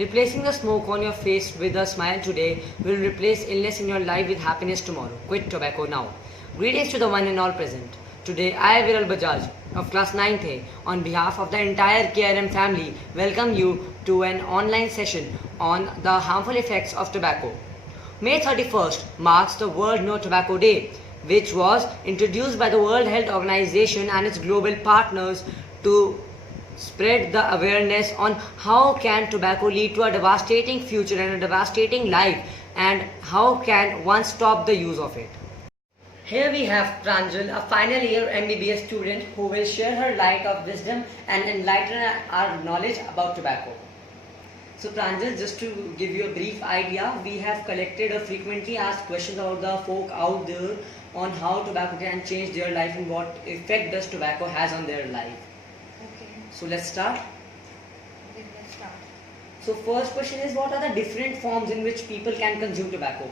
Replacing the smoke on your face with a smile today will replace illness in your life with happiness tomorrow. Quit tobacco now. Greetings to the one and all present. Today I, Viral Bajaj of class 9th A, on behalf of the entire KRM family, welcome you to an online session on the harmful effects of tobacco. May 31st marks the World No Tobacco Day, which was introduced by the World Health Organization and its global partners to spread the awareness on how can tobacco lead to a devastating future and a devastating life, and how can one stop the use of it. Here we have Pranjal, a final year MBBS student who will share her light of wisdom and enlighten our knowledge about tobacco. So Pranjal, just to give you a brief idea, we have collected a frequently asked questions about the folk out there on how tobacco can change their life and what effect does tobacco has on their life. Okay. So let's start. Okay, let's start. So first question is, what are the different forms in which people can consume tobacco?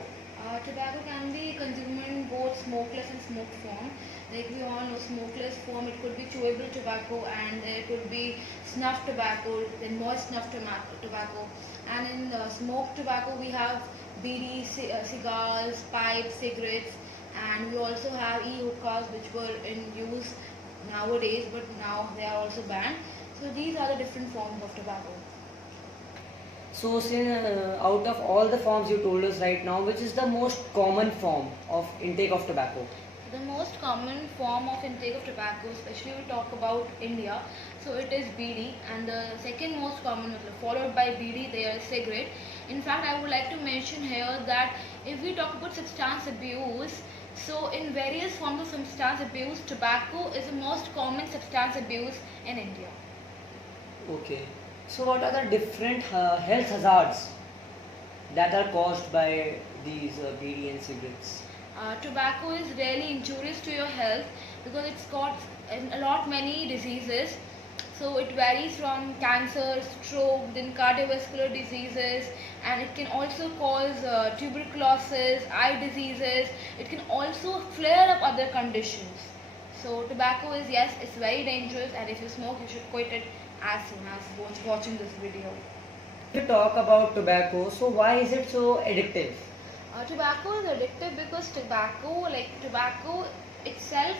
Tobacco can be consumed in both smokeless and smoked form. Like we all know, smokeless form, it could be chewable tobacco, and it could be snuff tobacco, then moist snuff tobacco. And in smoked tobacco, we have BD, cigars, pipes, cigarettes, and we also have e-hookahs, which were in use nowadays, but now they are also banned. So these are the different forms of tobacco. So out of all the forms you told us right now, which is the most common form of intake of tobacco? The most common form of intake of tobacco, especially we talk about India, so it is BD, and the second most common, followed by BD, they are cigarette. In fact, I would like to mention here that if we talk about substance abuse, so in various forms of substance abuse, tobacco is the most common substance abuse in India. Okay. So what are the different health hazards that are caused by these BD and cigarettes? Tobacco is really injurious to your health because it's got a lot many diseases. So it varies from cancer, stroke, then cardiovascular diseases, and it can also cause tuberculosis, eye diseases. It can also flare up other conditions. So tobacco is, yes, it's very dangerous, and if you smoke, you should quit it as soon as watching this video. To talk about tobacco, so why is it so addictive? Tobacco is addictive because tobacco itself,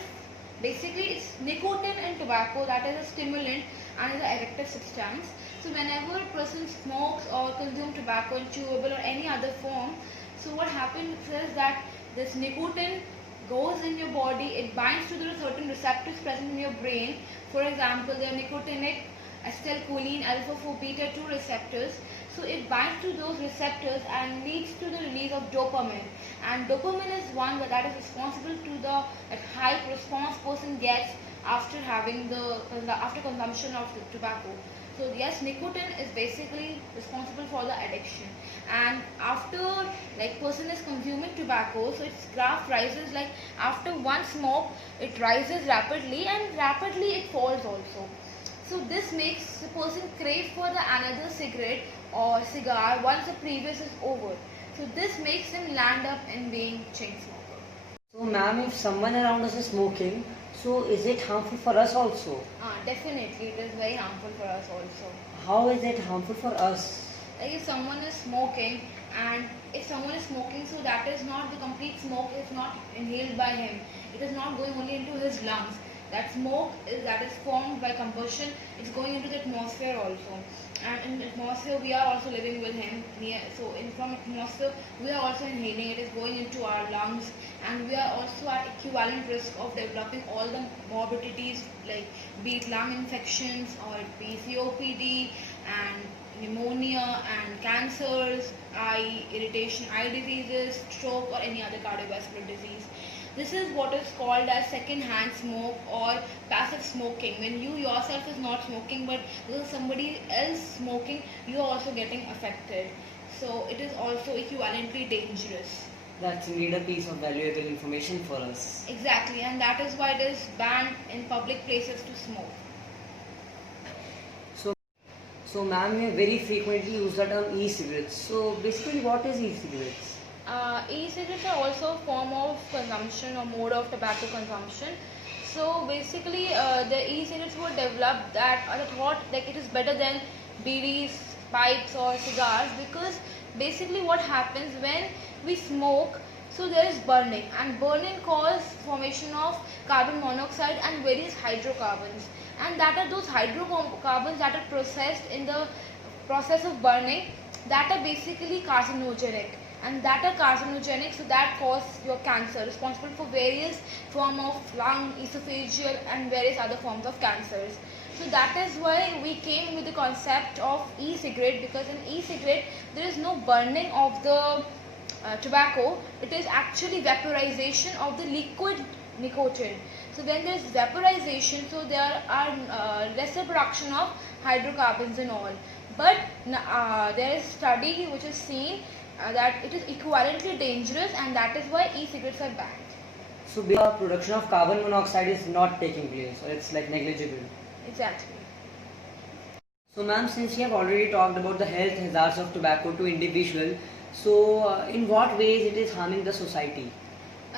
basically it's nicotine in tobacco that is a stimulant and is an addictive substance. So whenever a person smokes or consumes tobacco in chewable or any other form, so what happens is that this nicotine goes in your body, it binds to the certain receptors present in your brain. For example, the nicotinic acetylcholine alpha 4 beta 2 receptors. So it binds to those receptors and leads to the release of dopamine. And dopamine is one that is responsible to the high response person gets after having after consumption of tobacco. So yes, nicotine is basically responsible for the addiction. And after person is consuming tobacco, so its graph rises, like after one smoke it rises rapidly and rapidly it falls also. So this makes the person crave for the another cigarette or cigar once the previous is over. So this makes him land up in being chain smoker. So ma'am, if someone around us is smoking, so is it harmful for us also? Definitely, it is very harmful for us also. How is it harmful for us? Like if someone is smoking, so that is not the complete smoke is not inhaled by him. It is not going only into his lungs. That smoke that is formed by combustion, it's going into the atmosphere also. And in the atmosphere, we are also living with him. So from atmosphere, we are also inhaling it. It's going into our lungs, and we are also at equivalent risk of developing all the morbidities, like be it lung infections or it be COPD and pneumonia and cancers, eye irritation, eye diseases, stroke, or any other cardiovascular disease. This is what is called as second-hand smoke or passive smoking. When you yourself is not smoking, but because somebody else smoking, you are also getting affected. So it is also equivalently dangerous. That's indeed a piece of valuable information for us. Exactly, and that is why it is banned in public places to smoke. So ma'am, you very frequently use the term e-cigarettes. So basically, what is e-cigarettes? E-cigarettes are also a form of consumption or mode of tobacco consumption. So basically, the e-cigarettes were developed that are thought like it is better than BDs, pipes or cigars, because basically what happens when we smoke, so there is burning, and burning causes formation of carbon monoxide and various hydrocarbons, and that are those hydrocarbons that are processed in the process of burning, that are basically carcinogenic, and that are carcinogenic, so that cause your cancer, responsible for various form of lung, esophageal and various other forms of cancers. So that is why we came with the concept of e-cigarette, because in e-cigarette there is no burning of the tobacco, it is actually vaporization of the liquid nicotine. So when there is vaporization, so there are lesser production of hydrocarbons and all. But there is study which has seen that it is equivalently dangerous, and that is why e-cigarettes are banned. So the production of carbon monoxide is not taking place, or it's like negligible. Exactly. So ma'am, since you have already talked about the health hazards of tobacco to individual, so in what ways it is harming the society?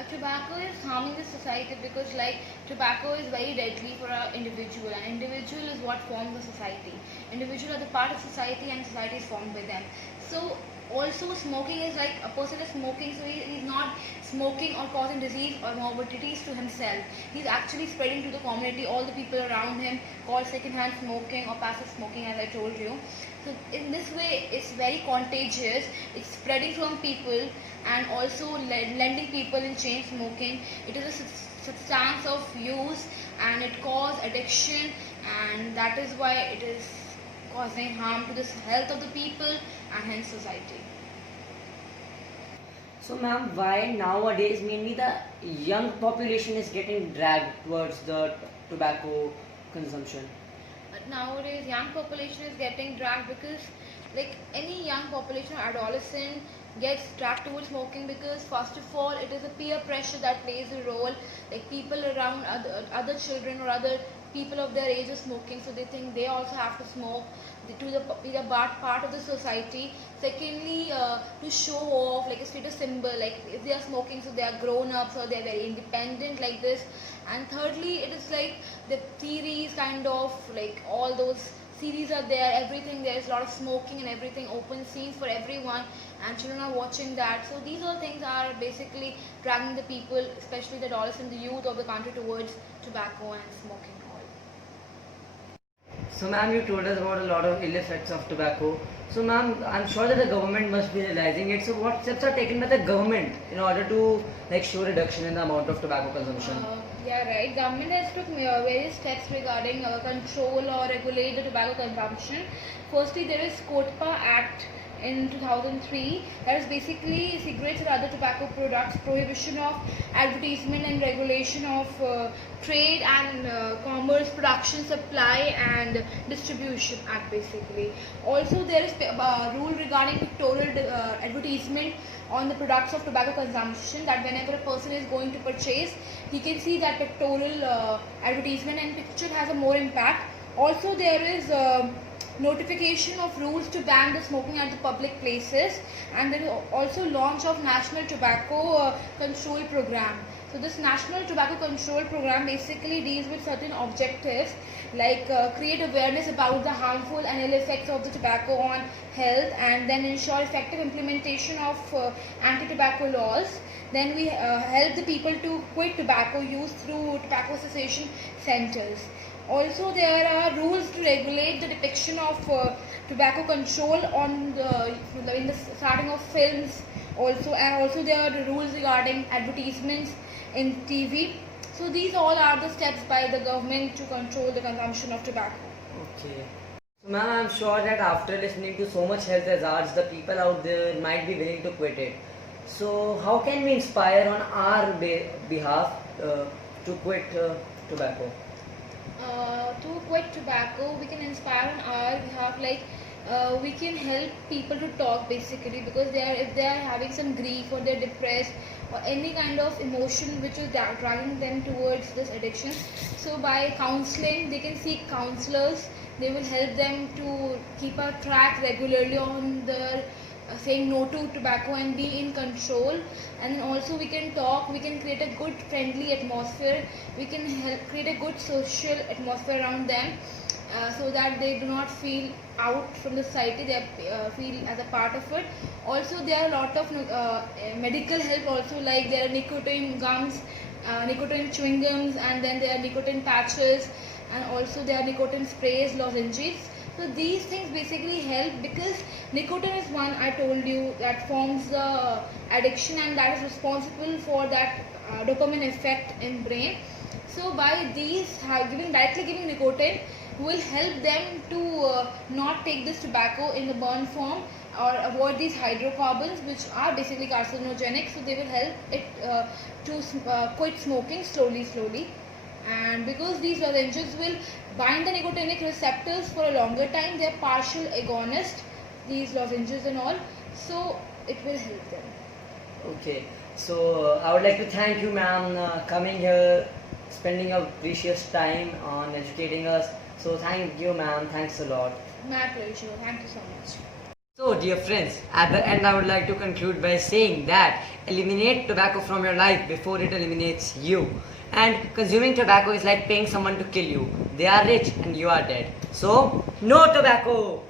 Tobacco is harming the society because, like, tobacco is very deadly for an individual, and individual is what forms the society. Individual are the part of society, and society is formed by them. So also smoking is like a person is smoking, so he is not smoking or causing disease or morbidities to himself. He is actually spreading to the community, all the people around him, called second-hand smoking or passive smoking, as I told you. So in this way, it's very contagious. It's spreading from people and also lending people in chain smoking. It is a substance of use, and it causes addiction, and that is why it is causing harm to the health of the people and hence society. So ma'am, why nowadays mainly the young population is getting dragged towards the tobacco consumption? But nowadays, young population is getting dragged because, like, any young population or adolescent gets dragged towards smoking because, first of all, it is a peer pressure that plays a role. Like, people around other children or other people of their age are smoking, so they think they also have to smoke to be the part of the society. Secondly, to show off, like a status symbol, like if they are smoking, so they are grown ups or they are very independent, like this. And thirdly, it is like the theories, kind of like all those series are there, everything, there is a lot of smoking and everything, open scenes for everyone, and children are watching that. So these all things are basically dragging the people, especially the adolescent, the youth of the country, towards tobacco and smoking all. So ma'am, you told us about a lot of ill effects of tobacco. So ma'am, I'm sure that the government must be realizing it. So what steps are taken by the government in order to like show reduction in the amount of tobacco consumption? Yeah, right. Government has took various steps regarding control or regulate the tobacco consumption. Firstly, there is COTPA Act in 2003, that is basically cigarettes or other tobacco products, prohibition of advertisement and regulation of trade and commerce, production, supply and distribution act basically. Also there is a rule regarding pictorial advertisement on the products of tobacco consumption, that whenever a person is going to purchase, he can see that pictorial advertisement, and picture has a more impact. Also there is notification of rules to ban the smoking at the public places, and there is also launch of National Tobacco Control Program. So this National Tobacco Control Program basically deals with certain objectives like create awareness about the harmful and ill effects of the tobacco on health, and then ensure effective implementation of anti-tobacco laws. Then we help the people to quit tobacco use through tobacco cessation centers. Also, there are rules to regulate the depiction of tobacco control on in the starting of films. Also, and also there are the rules regarding advertisements in TV. So these all are the steps by the government to control the consumption of tobacco. Okay. So ma'am, I'm sure that after listening to so much health hazards, the people out there might be willing to quit it. So how can we inspire on our behalf to quit tobacco? To quit tobacco, we can inspire on our behalf, like we can help people to talk basically, because if they are having some grief or they're depressed or any kind of emotion which is driving them towards this addiction, so by counseling they can seek counselors. They will help them to keep a track regularly on their saying no to tobacco and be in control. And also we can talk, we can create a good friendly atmosphere, we can help create a good social atmosphere around them, so that they do not feel out from the society, they feel as a part of it. Also there are a lot of medical help also, like there are nicotine gums, nicotine chewing gums, and then there are nicotine patches, and also there are nicotine sprays, lozenges. So these things basically help, because nicotine is one, I told you, that forms the addiction and that is responsible for that dopamine effect in brain. So by these directly giving nicotine will help them to not take this tobacco in the burn form, or avoid these hydrocarbons which are basically carcinogenic. So they will help it to quit smoking slowly. And because these lozenges will bind the nicotinic receptors for a longer time, they are partial agonist, these lozenges and all, so it will help them. Okay, so I would like to thank you, ma'am, coming here, spending your precious time on educating us. So thank you, ma'am. Thanks a lot. My pleasure. Thank you so much. So, dear friends, at the end, I would like to conclude by saying that eliminate tobacco from your life before it eliminates you. And consuming tobacco is like paying someone to kill you. They are rich and you are dead. So, no tobacco!